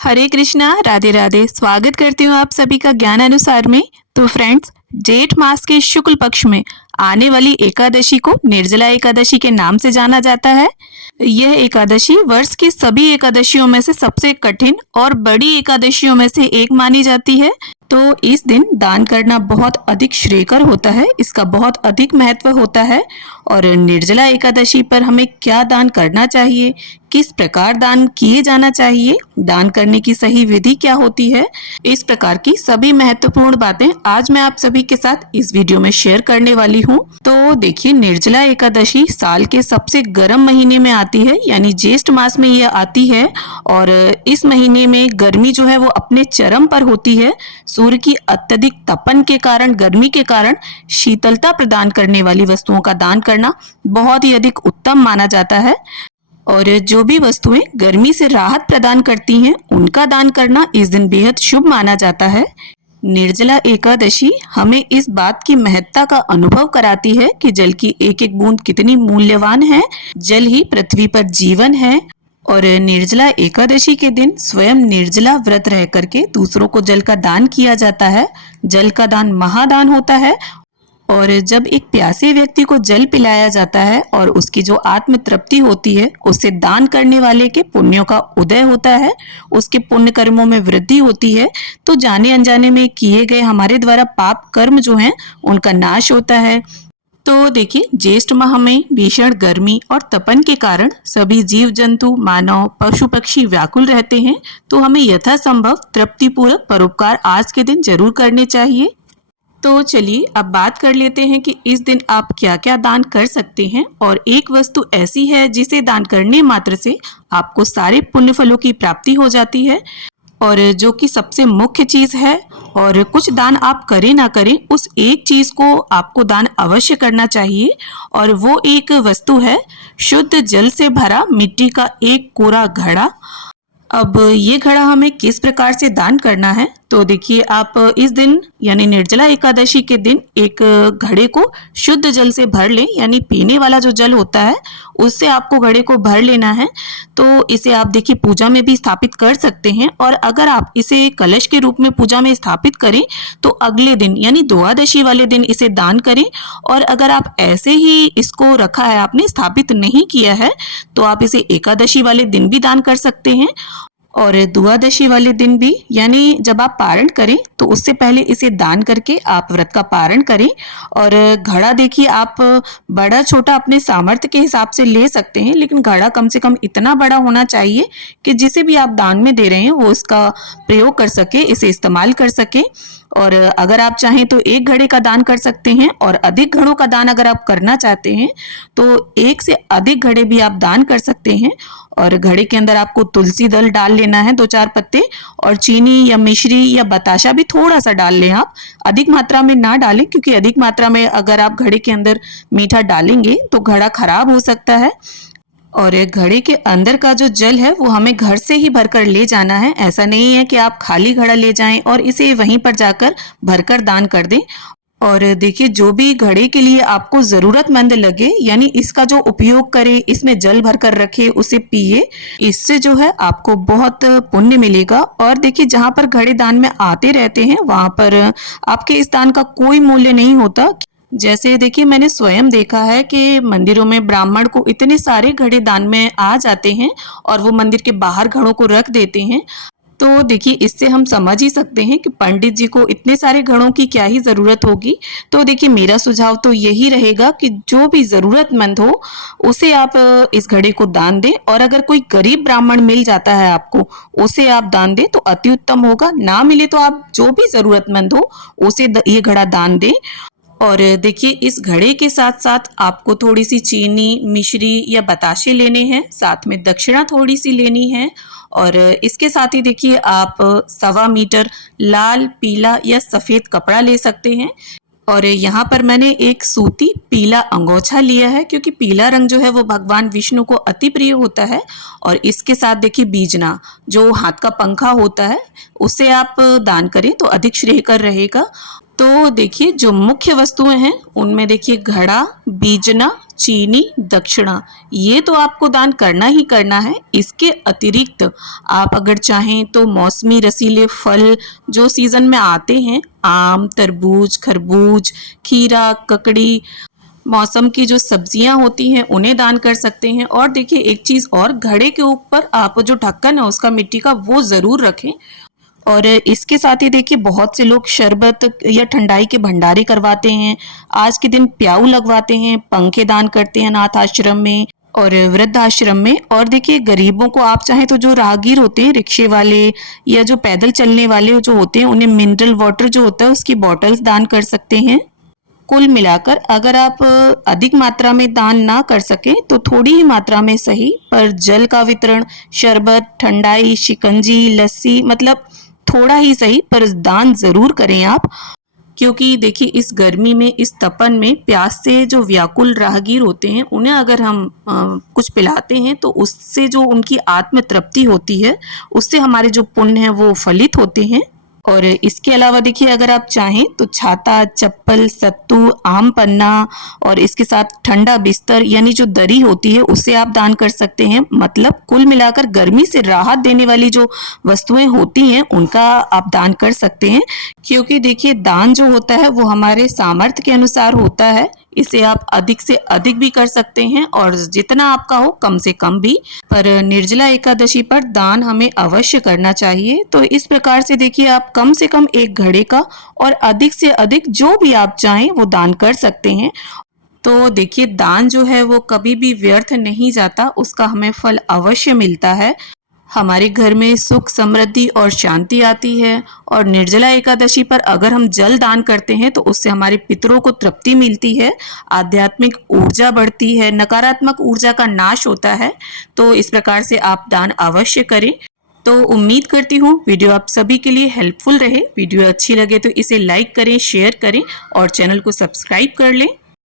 हरे कृष्णा, राधे राधे। स्वागत करती हूँ आप सभी का ज्ञान अनुसार में। तो फ्रेंड्स, जेठ मास के शुक्ल पक्ष में आने वाली एकादशी को निर्जला एकादशी के नाम से जाना जाता है। यह एकादशी वर्ष की सभी एकादशियों में से सबसे कठिन और बड़ी एकादशियों में से एक मानी जाती है। तो इस दिन दान करना बहुत अधिक श्रेयकर होता है, इसका बहुत अधिक महत्व होता है। और निर्जला एकादशी पर हमें क्या दान करना चाहिए, किस प्रकार दान किए जाना चाहिए, दान करने की सही विधि क्या होती है, इस प्रकार की सभी महत्वपूर्ण बातें आज मैं आप सभी के साथ इस वीडियो में शेयर करने वाली हूँ। तो देखिए, निर्जला एकादशी साल के सबसे गर्म महीने में आती है, यानी ज्येष्ठ मास में यह आती है। और इस महीने में गर्मी जो है वो अपने चरम पर होती है। सूर्य की अत्यधिक तपन के कारण, गर्मी के कारण शीतलता प्रदान करने वाली वस्तुओं का दान करना बहुत ही अधिक उत्तम माना जाता है। और जो भी वस्तुएं गर्मी से राहत प्रदान करती हैं, उनका दान करना इस दिन बेहद शुभ माना जाता है। निर्जला एकादशी हमें इस बात की महत्ता का अनुभव कराती है कि जल की एक एक बूंद कितनी मूल्यवान है। जल ही पृथ्वी पर जीवन है। और निर्जला एकादशी के दिन स्वयं निर्जला व्रत रह करके दूसरों को जल का दान किया जाता है। जल का दान महादान होता है। और जब एक प्यासे व्यक्ति को जल पिलाया जाता है और उसकी जो आत्म तृप्ति होती है, उससे दान करने वाले के पुण्यों का उदय होता है, उसके पुण्य कर्मों में वृद्धि होती है। तो जाने अनजाने में किए गए हमारे द्वारा पाप कर्म जो हैं, उनका नाश होता है। तो देखिए, ज्येष्ठ माह में भीषण गर्मी और तपन के कारण सभी जीव जंतु, मानव, पशु पक्षी व्याकुल रहते हैं। तो हमें यथासंभव तृप्तिपूर्वक परोपकार आज के दिन जरूर करने चाहिए। तो चलिए अब बात कर लेते हैं कि इस दिन आप क्या क्या दान कर सकते हैं। और एक वस्तु ऐसी है जिसे दान करने मात्र से आपको सारे पुण्य फलों की प्राप्ति हो जाती है, और जो कि सबसे मुख्य चीज है। और कुछ दान आप करें ना करें, उस एक चीज को आपको दान अवश्य करना चाहिए। और वो एक वस्तु है शुद्ध जल से भरा मिट्टी का एक कोरा घड़ा। अब ये घड़ा हमें किस प्रकार से दान करना है, तो देखिए, आप इस दिन यानी निर्जला एकादशी के दिन एक घड़े को शुद्ध जल से भर लें, यानी पीने वाला जो जल होता है उससे आपको घड़े को भर लेना है। तो इसे आप देखिए पूजा में भी स्थापित कर सकते हैं। और अगर आप इसे कलश के रूप में पूजा में स्थापित करें तो अगले दिन यानी द्वादशी वाले दिन इसे दान करें। और अगर आप ऐसे ही इसको रखा है, आपने स्थापित नहीं किया है, तो आप इसे एकादशी वाले दिन भी दान कर सकते हैं। और द्वादशी वाले दिन भी, यानी जब आप पारण करें तो उससे पहले इसे दान करके आप व्रत का पारण करें। और घड़ा देखिए, आप बड़ा छोटा अपने सामर्थ्य के हिसाब से ले सकते हैं, लेकिन घड़ा कम से कम इतना बड़ा होना चाहिए कि जिसे भी आप दान में दे रहे हैं वो इसका प्रयोग कर सके, इसे इस्तेमाल कर सके। और अगर आप चाहें तो एक घड़े का दान कर सकते हैं, और अधिक घड़ों का दान अगर आप करना चाहते हैं तो एक से अधिक घड़े भी आप दान कर सकते हैं। और घड़े के अंदर आपको तुलसी दल डाल लेना है, 2-4 पत्ते, और चीनी या मिश्री या बताशा भी थोड़ा सा डाल लें। आप अधिक मात्रा में ना डालें, क्योंकि अधिक मात्रा में अगर आप घड़े के अंदर मीठा डालेंगे तो घड़ा खराब हो सकता है। और घड़े के अंदर का जो जल है वो हमें घर से ही भरकर ले जाना है। ऐसा नहीं है कि आप खाली घड़ा ले जाएं और इसे वहीं पर जाकर भरकर दान कर दें। और देखिए, जो भी घड़े के लिए आपको जरूरतमंद लगे, यानी इसका जो उपयोग करे, इसमें जल भरकर रखे, उसे पिए, इससे जो है आपको बहुत पुण्य मिलेगा। और देखिए, जहां पर घड़े दान में आते रहते हैं वहां पर आपके इस दान का कोई मूल्य नहीं होता। जैसे देखिए, मैंने स्वयं देखा है कि मंदिरों में ब्राह्मण को इतने सारे घड़े दान में आ जाते हैं और वो मंदिर के बाहर घड़ों को रख देते हैं। तो देखिए, इससे हम समझ ही सकते हैं कि पंडित जी को इतने सारे घड़ों की क्या ही जरूरत होगी। तो देखिए, मेरा सुझाव तो यही रहेगा कि जो भी जरूरतमंद हो उसे आप इस घड़े को दान दें। और अगर कोई गरीब ब्राह्मण मिल जाता है आपको, उसे आप दान दें तो अति उत्तम होगा। ना मिले तो आप जो भी जरूरतमंद हो उसे ये घड़ा दान दें। और देखिए, इस घड़े के साथ साथ आपको थोड़ी सी चीनी, मिश्री या बताशे लेने हैं, साथ में दक्षिणा थोड़ी सी लेनी है। और इसके साथ ही देखिए, आप 1.25 मीटर लाल, पीला या सफेद कपड़ा ले सकते हैं। और यहाँ पर मैंने एक सूती पीला अंगोछा लिया है, क्योंकि पीला रंग जो है वो भगवान विष्णु को अति प्रिय होता है। और इसके साथ देखिए, बीजना, जो हाथ का पंखा होता है, उसे आप दान करें तो अधिक श्रेयकर रहेगा। तो देखिए जो मुख्य वस्तुएं हैं उनमें देखिए घड़ा, बीजना, चीनी, दक्षिणा, ये तो आपको दान करना ही करना है। इसके अतिरिक्त आप अगर चाहें तो मौसमी रसीले फल जो सीजन में आते हैं, आम, तरबूज, खरबूज, खीरा, ककड़ी, मौसम की जो सब्जियां होती हैं उन्हें दान कर सकते हैं। और देखिए एक चीज और, घड़े के ऊपर आप जो ढक्कन है उसका मिट्टी का वो जरूर रखें। और इसके साथ ही देखिए बहुत से लोग शरबत या ठंडाई के भंडारे करवाते हैं, आज के दिन प्याऊ लगवाते हैं, पंखे दान करते हैं अनाथ आश्रम में और वृद्धाश्रम में। और देखिए गरीबों को आप चाहें तो जो राहगीर होते हैं, रिक्शे वाले या जो पैदल चलने वाले जो होते हैं, उन्हें मिनरल वाटर जो होता है उसकी बॉटल्स दान कर सकते हैं। कुल मिलाकर अगर आप अधिक मात्रा में दान ना कर सके तो थोड़ी ही मात्रा में सही, पर जल का वितरण, शरबत, ठंडाई, शिकंजी, लस्सी, मतलब थोड़ा ही सही पर दान जरूर करें आप। क्योंकि देखिए इस गर्मी में, इस तपन में प्यास से जो व्याकुल राहगीर होते हैं उन्हें अगर हम कुछ पिलाते हैं तो उससे जो उनकी आत्म तृप्ति होती है, उससे हमारे जो पुण्य हैं वो फलित होते हैं। और इसके अलावा देखिए अगर आप चाहें तो छाता, चप्पल, सत्तू, आम पन्ना और इसके साथ ठंडा बिस्तर यानी जो दरी होती है उसे आप दान कर सकते हैं। मतलब कुल मिलाकर गर्मी से राहत देने वाली जो वस्तुएं होती हैं उनका आप दान कर सकते हैं। क्योंकि देखिए दान जो होता है वो हमारे सामर्थ्य के अनुसार होता है, इसे आप अधिक से अधिक भी कर सकते हैं और जितना आपका हो कम से कम भी। पर निर्जला एकादशी पर दान हमें अवश्य करना चाहिए। तो इस प्रकार से देखिए आप कम से कम एक घड़े का और अधिक से अधिक जो भी आप चाहें वो दान कर सकते हैं। तो देखिए दान जो है वो कभी भी व्यर्थ नहीं जाता, उसका हमें फल अवश्य मिलता है। हमारे घर में सुख, समृद्धि और शांति आती है। और निर्जला एकादशी पर अगर हम जल दान करते हैं तो उससे हमारे पितरों को तृप्ति मिलती है, आध्यात्मिक ऊर्जा बढ़ती है, नकारात्मक ऊर्जा का नाश होता है। तो इस प्रकार से आप दान अवश्य करें। तो उम्मीद करती हूँ वीडियो आप सभी के लिए हेल्पफुल रहे। वीडियो अच्छी लगे तो इसे लाइक करें, शेयर करें और चैनल को सब्सक्राइब कर लें।